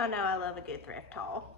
Y'all know I love a good thrift haul.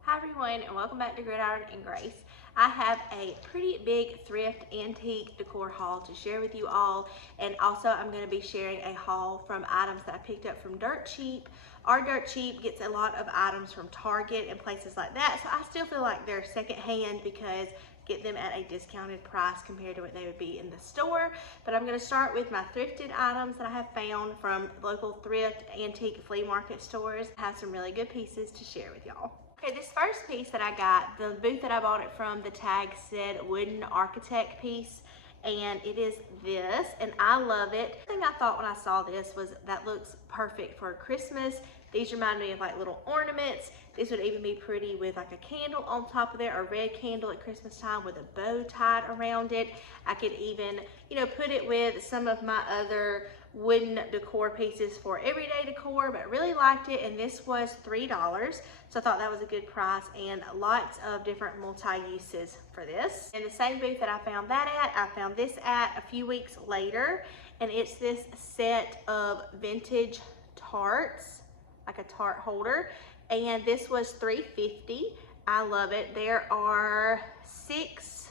Hi everyone, and welcome back to Gridiron and Grace. I have a pretty big thrift antique decor haul to share with you all, and also I'm going to be sharing a haul from items that I picked up from Dirt Cheap. Our Dirt Cheap gets a lot of items from Target and places like that, so I still feel like they're secondhand because get them at a discounted price compared to what they would be in the store. But I'm going to start with my thrifted items that I have found from local thrift antique flea market stores. I have some really good pieces to share with y'all. Okay, this first piece that I got, the booth that I bought it from, the tag said wooden architect piece, and it is this, and I love it. The thing I thought when I saw this was that looks perfect for Christmas. These remind me of like little ornaments. This would even be pretty with like a candle on top of there, a red candle at Christmas time with a bow tied around it. I could even, you know, put it with some of my other wooden decor pieces for everyday decor, but really liked it, and this was $3, so I thought that was a good price, and lots of different multi-uses for this. And the same booth that I found that at, I found this at a few weeks later, and it's this set of vintage tarts, like a tart holder, and this was $3.50. I love it. There are 6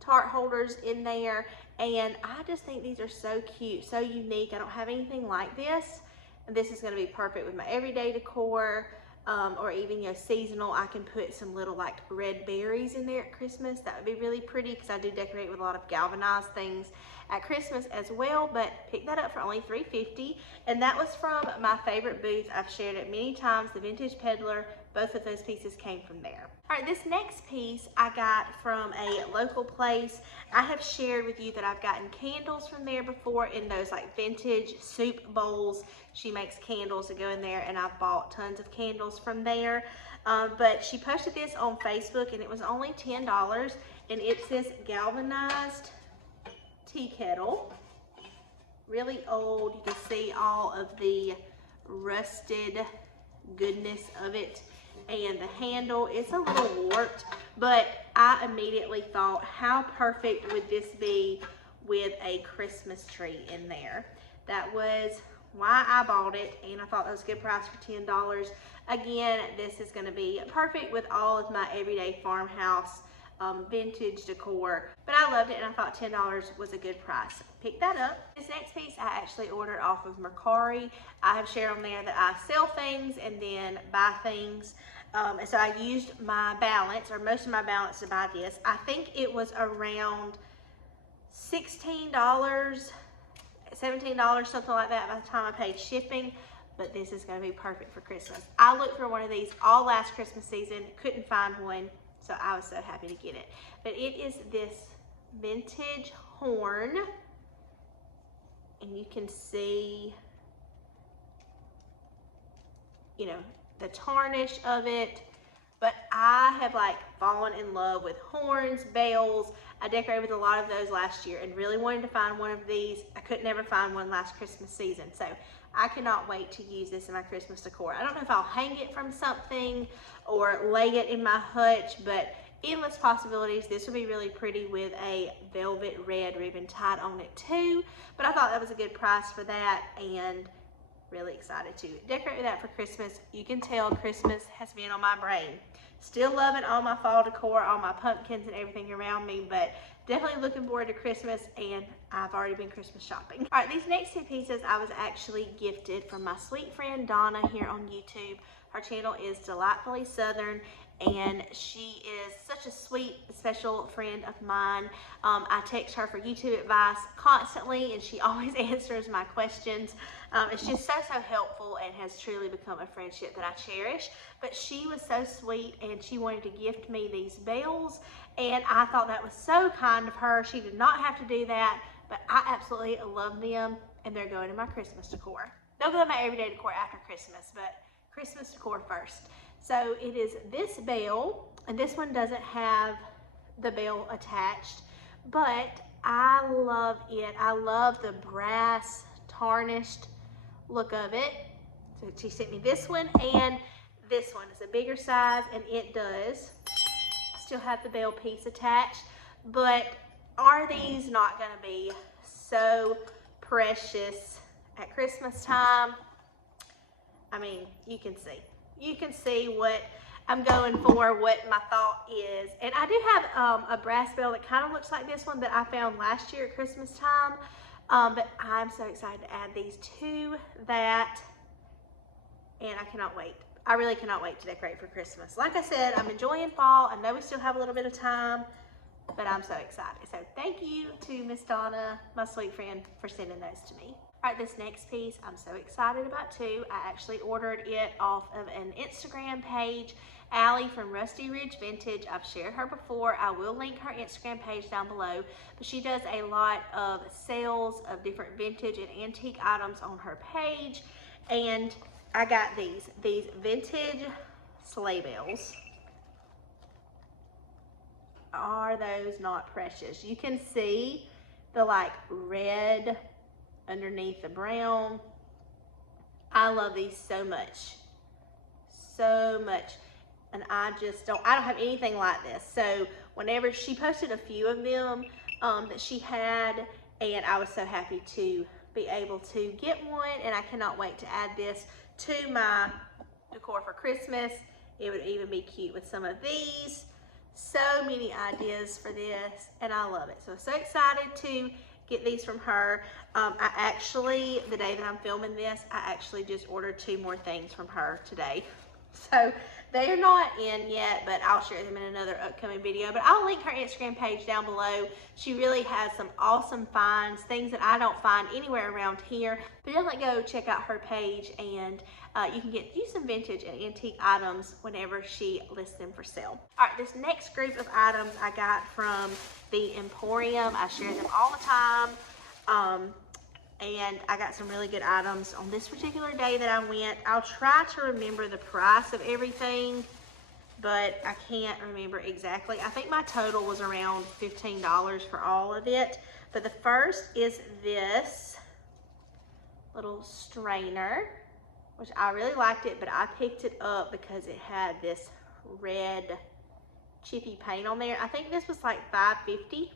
tart holders in there, and I just think these are so cute, so unique. I don't have anything like this, and this is going to be perfect with my everyday decor, or even, you know, seasonal. I can put some little like red berries in there at Christmas. That would be really pretty because I do decorate with a lot of galvanized things at Christmas as well. But pick that up for only $3.50, and that was from my favorite booth. I've shared it many times, the Vintage Peddler. Both of those pieces came from there. All right, this next piece I got from a local place. I have shared with you that I've gotten candles from there before in those like vintage soup bowls. She makes candles to go in there, and I've bought tons of candles from there. But she posted this on Facebook, and it was only $10, and it's this galvanized tea kettle. Really old. You can see all of the rusted goodness of it, and the handle is a little warped, but I immediately thought, how perfect would this be with a Christmas tree in there? That was why I bought it, and I thought that was a good price for $10. Again, this is going to be perfect with all of my everyday farmhouse vintage decor, but I loved it, and I thought $10 was a good price. Pick that up. This next piece I actually ordered off of Mercari. I have shared on there that I sell things and then buy things, and so I used my balance, or most of my balance, to buy this. I think it was around $16, $17, something like that by the time I paid shipping. But this is going to be perfect for Christmas. I looked for one of these all last Christmas season, couldn't find one, so I was so happy to get it. But it is this vintage horn, and you can see, you know, the tarnish of it. But I have like fallen in love with horns, bells. I decorated with a lot of those last year and really wanted to find one of these. I could never find one last Christmas season, so I cannot wait to use this in my Christmas decor. I don't know if I'll hang it from something or lay it in my hutch, but endless possibilities. This would be really pretty with a velvet red ribbon tied on it too. But I thought that was a good price for that, and really excited to decorate with that for Christmas. You can tell Christmas has been on my brain. Still loving all my fall decor, all my pumpkins and everything around me, but definitely looking forward to Christmas, and I've already been Christmas shopping. All right, these next 2 pieces I was actually gifted from my sweet friend Donna here on YouTube. Her channel is Delightfully Southern, and she is such a sweet, special friend of mine. I text her for YouTube advice constantly, and she always answers my questions. It's just so helpful, and has truly become a friendship that I cherish. But she was so sweet, and she wanted to gift me these bells, and I thought that was so kind of her. She did not have to do that, but I absolutely love them, and they're going in my Christmas decor. They'll go in my everyday decor after Christmas, but Christmas decor first. So it is this bell, and this one doesn't have the bell attached, but I love it. I love the brass tarnished look of it. So she sent me this one and this one. It's a bigger size, and it does still have the bell piece attached, but are these not gonna be so precious at Christmas time? I mean, you can see what I'm going for, what my thought is. And I do have a brass bell that kind of looks like this one that I found last year at Christmas time. But I'm so excited to add these to that, and I cannot wait. I really cannot wait to decorate for Christmas. Like I said, I'm enjoying fall. I know we still have a little bit of time, but I'm so excited. So thank you to Miss Donna, my sweet friend, for sending those to me. All right, this next piece I'm so excited about too. I actually ordered it off of an Instagram page, Allie from Rusty Ridge Vintage. I've shared her before. I will link her Instagram page down below, but she does a lot of sales of different vintage and antique items on her page. And I got these vintage sleigh bells. Are those not precious? You can see the like red underneath the brown. I love these so much, and I don't have anything like this. So whenever she posted a few of them that she had, and I was so happy to be able to get one, and I cannot wait to add this to my decor for Christmas. It would even be cute with some of these. So many ideas for this, and I love it. So I'm so excited to get these from her. I actually, the day that I'm filming this, I actually just ordered 2 more things from her today. So they are not in yet, but I'll share them in another upcoming video. But I'll link her Instagram page down below. She really has some awesome finds, things that I don't find anywhere around here. But definitely go check out her page, and you can get some vintage and antique items whenever she lists them for sale. All right, this next group of items I got from the Emporium. I share them all the time. And I got some really good items on this particular day that I went. I'll try to remember the price of everything, but I can't remember exactly. I think my total was around $15 for all of it. But the first is this little strainer, which I really liked it, but I picked it up because it had this red chippy paint on there. I think this was like $5.50.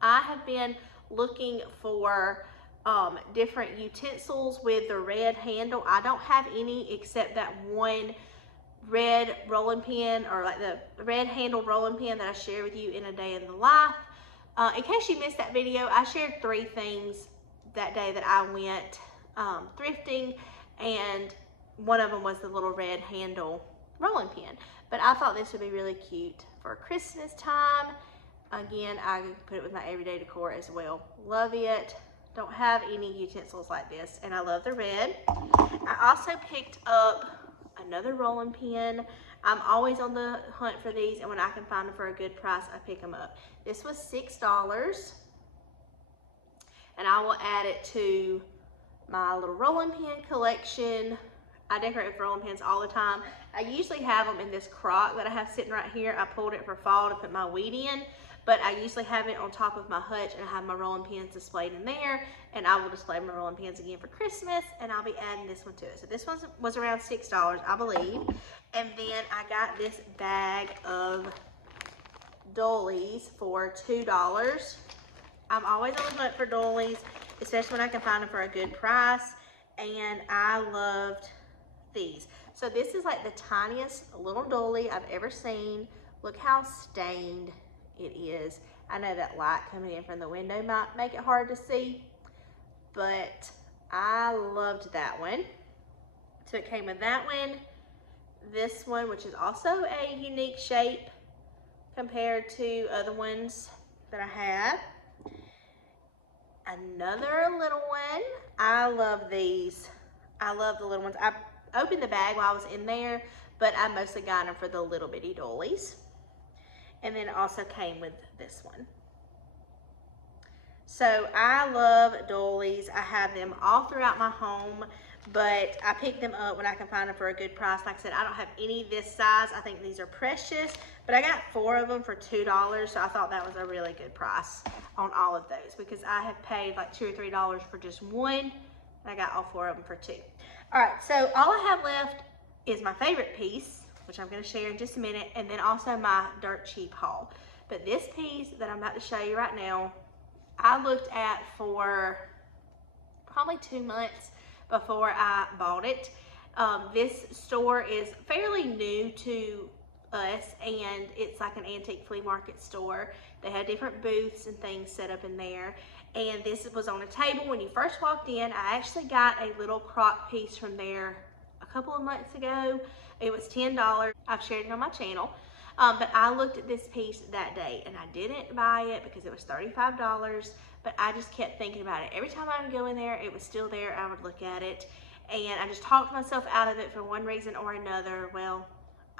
I have been looking for different utensils with the red handle. I don't have any except that one red rolling pin, or like the red handle rolling pin that I shared with you in a day in the life. In case you missed that video, I shared 3 things that day that I went thrifting, and one of them was the little red handle rolling pin. But I thought this would be really cute for Christmas time. Again, I could put it with my everyday decor as well. Love it. Don't have any utensils like this, and I love the red. I also picked up another rolling pin. I'm always on the hunt for these, and when I can find them for a good price, I pick them up. This was $6, and I will add it to my little rolling pin collection. I decorate with rolling pins all the time. I usually have them in this crock that I have sitting right here. I pulled it for fall to put my weed in, but I usually have it on top of my hutch, and I have my rolling pins displayed in there, and I will display my rolling pins again for Christmas, and I'll be adding this one to it. So this one was around $6, I believe. And then I got this bag of doilies for $2. I'm always on the hunt for doilies, especially when I can find them for a good price, and I loved these. So this is like the tiniest little doily I've ever seen. Look how stained it is. I know that light coming in from the window might make it hard to see, but I loved that one. So it came with that one, this one, which is also a unique shape compared to other ones that I have. Another little one. I love these. I love the little ones. I opened the bag while I was in there, but I mostly got them for the little bitty doilies. And then it also came with this one. So I love doilies. I have them all throughout my home, but I pick them up when I can find them for a good price. Like I said, I don't have any this size. I think these are precious, but I got 4 of them for $2, so I thought that was a really good price on all of those, because I have paid like $2 or $3 for just one, and I got all 4 of them for $2. All right, so all I have left is my favorite piece, which I'm going to share in just a minute, and then also my dirt cheap haul. But this piece that I'm about to show you right now, I looked at for probably 2 months before I bought it. This store is fairly new to us, and it's like an antique flea market store. They have different booths and things set up in there, and this was on a table when you first walked in. I actually got a little crock piece from there a couple of months ago. It was $10. I've shared it on my channel, but I looked at this piece that day and I didn't buy it because it was $35, but I just kept thinking about it. Every time I would go in there, it was still there. I would look at it, and I just talked myself out of it for one reason or another. Well,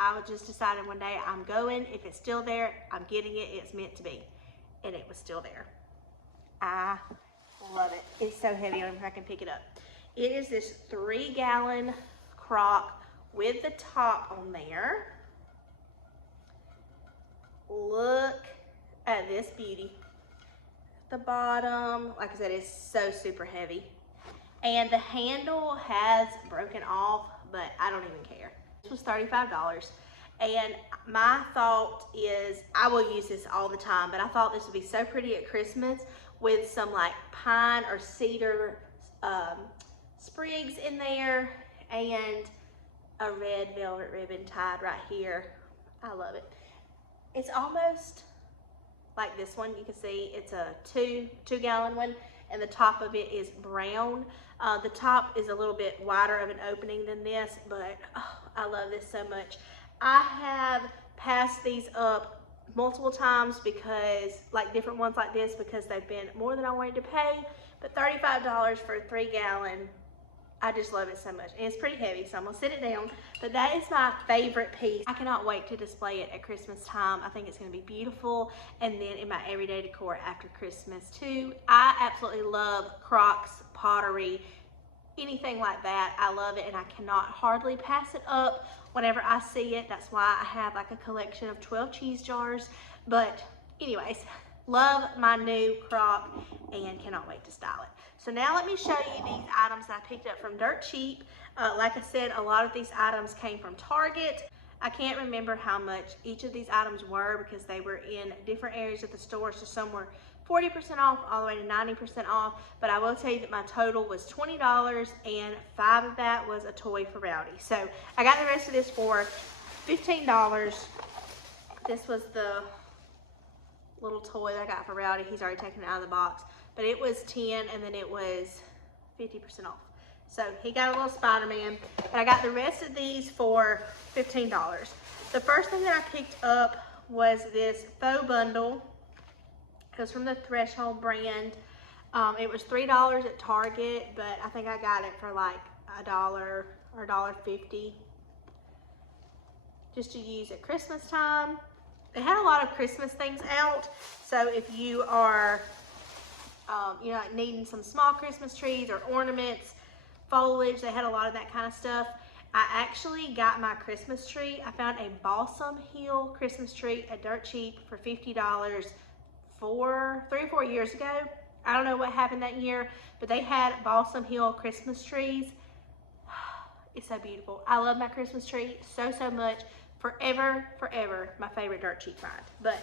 I just decided one day I'm going. If it's still there, I'm getting it. It's meant to be. And it was still there. I love it. It's so heavy. I don't know if I can pick it up. It is this 3-gallon crock with the top on there. Look at this beauty. The bottom, like I said, is so super heavy. And the handle has broken off, but I don't even care. This was $35, and my thought is I will use this all the time, but I thought this would be so pretty at Christmas with some like pine or cedar sprigs in there and a red velvet ribbon tied right here. I love it. It's almost like this one. You can see it's a two-gallon one, and the top of it is brown. The top is a little bit wider of an opening than this, but oh, I love this so much. I have passed these up multiple times because, like different ones like this, because they've been more than I wanted to pay, but $35 for a 3-gallon, I just love it so much. And it's pretty heavy, so I'm gonna sit it down, but that is my favorite piece. I cannot wait to display it at Christmas time. I think it's gonna be beautiful, and then in my everyday decor after Christmas too. I absolutely love crocks, pottery, anything like that. I love it, and I cannot hardly pass it up whenever I see it. That's why I have like a collection of 12 cheese jars. But anyways, love my new crock and cannot wait to style it. So now let me show you these items that I picked up from Dirt Cheap. Like I said, a lot of these items came from Target. I can't remember how much each of these items were because they were in different areas of the store. So some were 40% off all the way to 90% off. But I will tell you that my total was $20, and $5 of that was a toy for Rowdy. So I got the rest of this for $15. This was the little toy that I got for Rowdy. He's already taken it out of the box. But it was $10, and then it was 50% off. So he got a little Spider-Man. And I got the rest of these for $15. The first thing that I picked up was this faux bundle. It was from the Threshold brand. It was $3 at Target, but I think I got it for like $1 or $1.50 just to use at Christmas time. They had a lot of Christmas things out, so if you are you know, needing some small Christmas trees or ornaments, foliage, they had a lot of that kind of stuff. I actually got my Christmas tree. I found a Balsam Hill Christmas tree at Dirt Cheap for $50 3 or 4 years ago. I don't know what happened that year, but they had Balsam Hill Christmas trees. It's so beautiful. I love my Christmas tree so much. Forever, my favorite Dirt Cheap find. But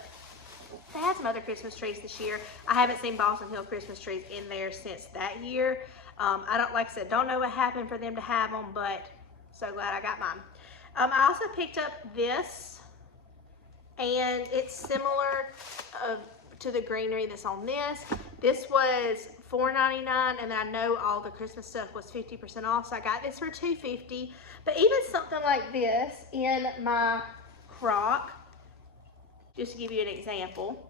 they had some other Christmas trees this year. I haven't seen Balsam Hill Christmas trees in there since that year. I don't, like I said, don't know what happened for them to have them, but so glad I got mine. I also picked up this, and it's similar to the greenery that's on this. This was $4.99, and I know all the Christmas stuff was 50% off, so I got this for $2.50. But even something like this in my crock, just to give you an example,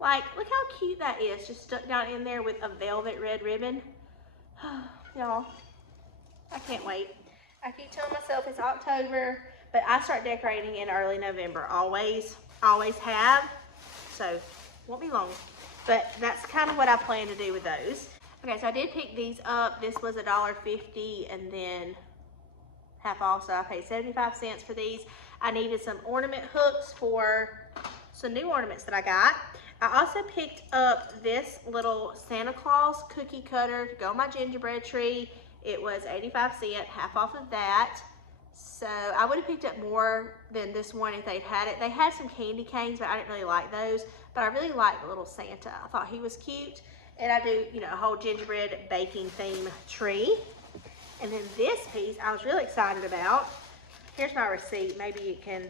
like, look how cute that is, just stuck down in there with a velvet red ribbon. Y'all, I can't wait. I keep telling myself it's October, but I start decorating in early November, always have, so won't be long. But that's kind of what I plan to do with those. Okay, so I did pick these up. This was $1.50 and then half off, so I paid 75 cents for these. I needed some ornament hooks for some new ornaments that I got. I also picked up this little Santa Claus cookie cutter to go on my gingerbread tree. It was 85 cents, half off of that. So I would have picked up more than this one if they'd had it. They had some candy canes, but I didn't really like those. But I really liked the little Santa. I thought he was cute. And I do, you know, a whole gingerbread baking theme tree. And then this piece I was really excited about. Here's my receipt. Maybe it can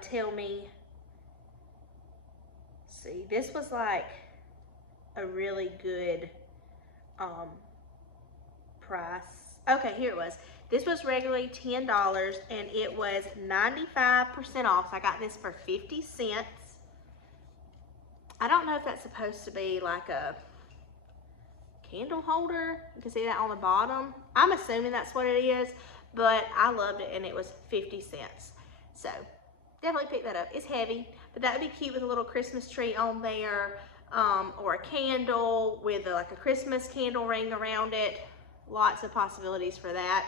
tell me. See, this was like a really good price. Okay, here it was. This was regularly $10 and it was 95% off. So I got this for 50 cents. I don't know if that's supposed to be like a candle holder. You can see that on the bottom. I'm assuming that's what it is, but I loved it and it was 50 cents. So definitely pick that up. It's heavy, but that would be cute with a little Christmas tree on there, or a candle with like a Christmas candle ring around it. Lots of possibilities for that.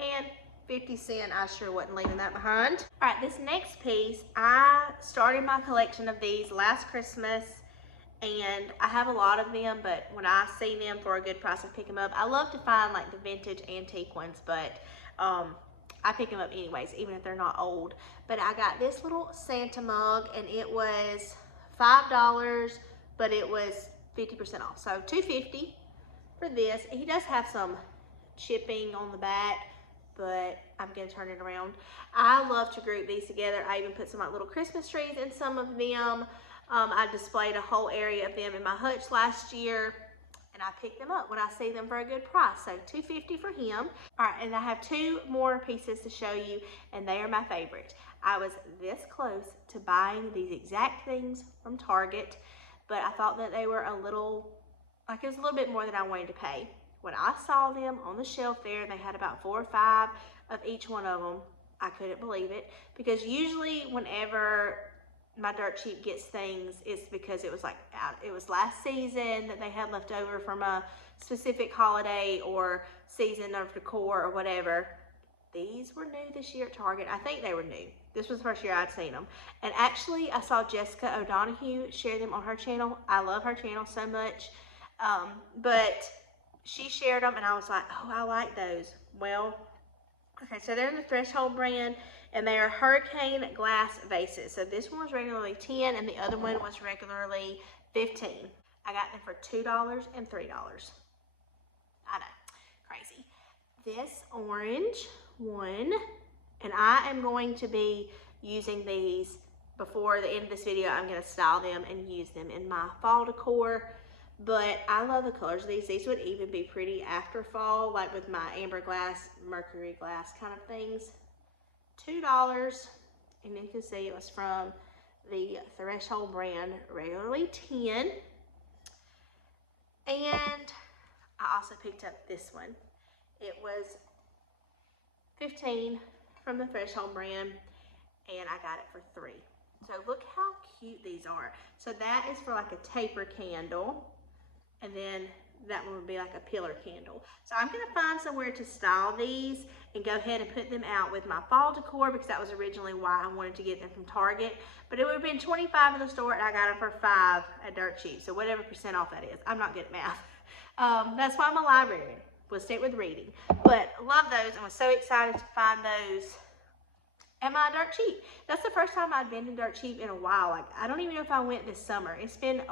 And 50 cents, I sure wasn't leaving that behind. All right, this next piece, I started my collection of these last Christmas, and I have a lot of them, but when I see them for a good price, I pick them up. I love to find like the vintage antique ones, but I pick them up anyways, even if they're not old. But I got this little Santa mug, and it was $5, but it was 50% off. So $2.50 for this. He does have some chipping on the back, but I'm gonna turn it around. I love to group these together. I even put some like little Christmas trees in some of them. I displayed a whole area of them in my hutch last year, and I picked them up when I see them for a good price. So $2.50 for him. All right, and I have two more pieces to show you, and they are my favorite. I was this close to buying these exact things from Target, but I thought that they were a little, like it was a little bit more than I wanted to pay. When I saw them on the shelf there, they had about 4 or 5 of each one of them. I couldn't believe it, because usually whenever my dirt cheap gets things, it's because it was like it was last season that they had left over from a specific holiday or season of decor or whatever. These were new this year at Target. I think they were new. This was the first year I'd seen them. And actually, I saw Jessica O'Donoghue share them on her channel. I love her channel so much. But she shared them, and I was like, oh, I like those. Well, okay, so they're in the Threshold brand, and they are hurricane glass vases. So this one was regularly $10, and the other one was regularly $15. I got them for $2 and $3. I know, crazy. This orange one, and I am going to be using these before the end of this video. I'm gonna style them and use them in my fall decor. But I love the colors of these. These would even be pretty after fall, like with my amber glass, mercury glass kind of things. $2, and you can see it was from the Threshold brand, regularly $10. And I also picked up this one. It was $15 from the Threshold brand, and I got it for $3. So look how cute these are. So that is for like a taper candle. And then that one would be like a pillar candle. So I'm gonna find somewhere to style these and go ahead and put them out with my fall decor, because that was originally why I wanted to get them from Target. But it would have been $25 in the store, and I got them for $5 at Dirt Cheap. So whatever percent off that is. I'm not good at math. That's why I'm a librarian. We'll stick with reading. But love those, and was so excited to find those at my Dirt Cheap. That's the first time I've been to Dirt Cheap in a while. Like, I don't even know if I went this summer. It's been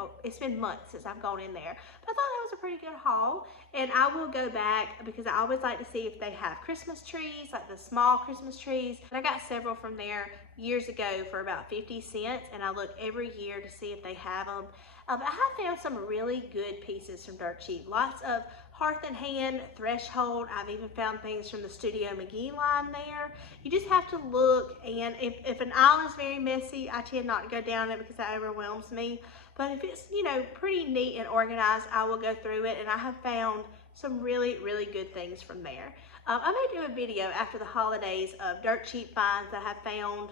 months since I've gone in there. But I thought that was a pretty good haul, and I will go back because I always like to see if they have Christmas trees, like the small Christmas trees. And I got several from there years ago for about 50 cents, and I look every year to see if they have them. But I have found some really good pieces from Dirt Cheap. Lots of Hearth and Hand, Threshold. I've even found things from the Studio McGee line there. You just have to look, and if an aisle is very messy, I tend not to go down it because that overwhelms me. But if it's, you know, pretty neat and organized, I will go through it, and I have found some really, really good things from there. I may do a video after the holidays of Dirt Cheap finds that I have found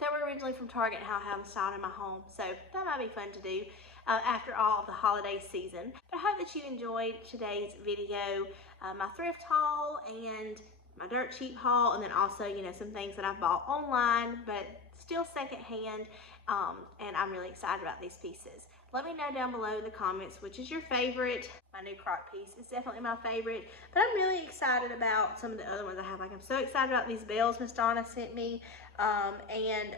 that were originally from Target and how I have them styled in my home. So that might be fun to do after all of the holiday season. But I hope that you enjoyed today's video, my thrift haul and my Dirt Cheap haul, and then also, you know, some things that I've bought online, but still secondhand. and I'm really excited about these pieces. Let me know down below in the comments which is your favorite. My new crock piece is definitely my favorite, but I'm really excited about some of the other ones I have. Like, I'm so excited about these bells Miss Donna sent me, and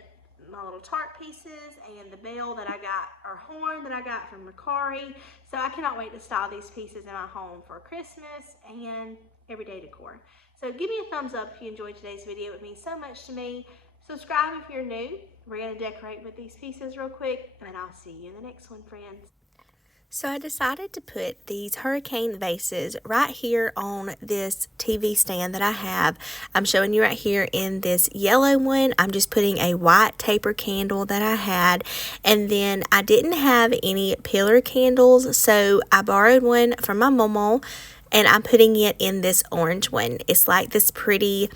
my little tart pieces, and the bell that I got, or horn that I got from Mercari. So I cannot wait to style these pieces in my home for Christmas and everyday decor. So give me a thumbs up if you enjoyed today's video. It means so much to me. Subscribe if you're new. We're going to decorate with these pieces real quick, and then I'll see you in the next one, friends. So I decided to put these hurricane vases right here on this TV stand that I have. I'm showing you right here in this yellow one. I'm just putting a white taper candle that I had, and then I didn't have any pillar candles, so I borrowed one from my mama, and I'm putting it in this orange one. It's like this pretty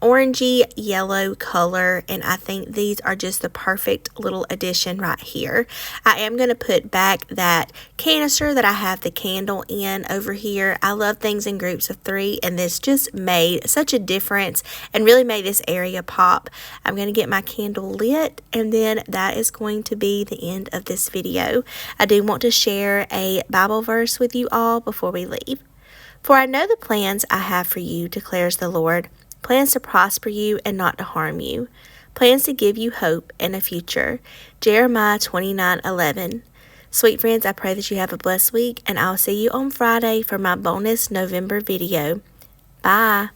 orangey yellow color, and I think these are just the perfect little addition right here. I am going to put back that canister that I have the candle in over here. I love things in groups of 3, and this just made such a difference and really made this area pop. I'm going to get my candle lit, and then that is going to be the end of this video. I do want to share a Bible verse with you all before we leave. For I know the plans I have for you, declares the Lord. Plans to prosper you and not to harm you. Plans to give you hope and a future. Jeremiah 29:11. Sweet friends, I pray that you have a blessed week, and I'll see you on Friday for my bonus November video. Bye.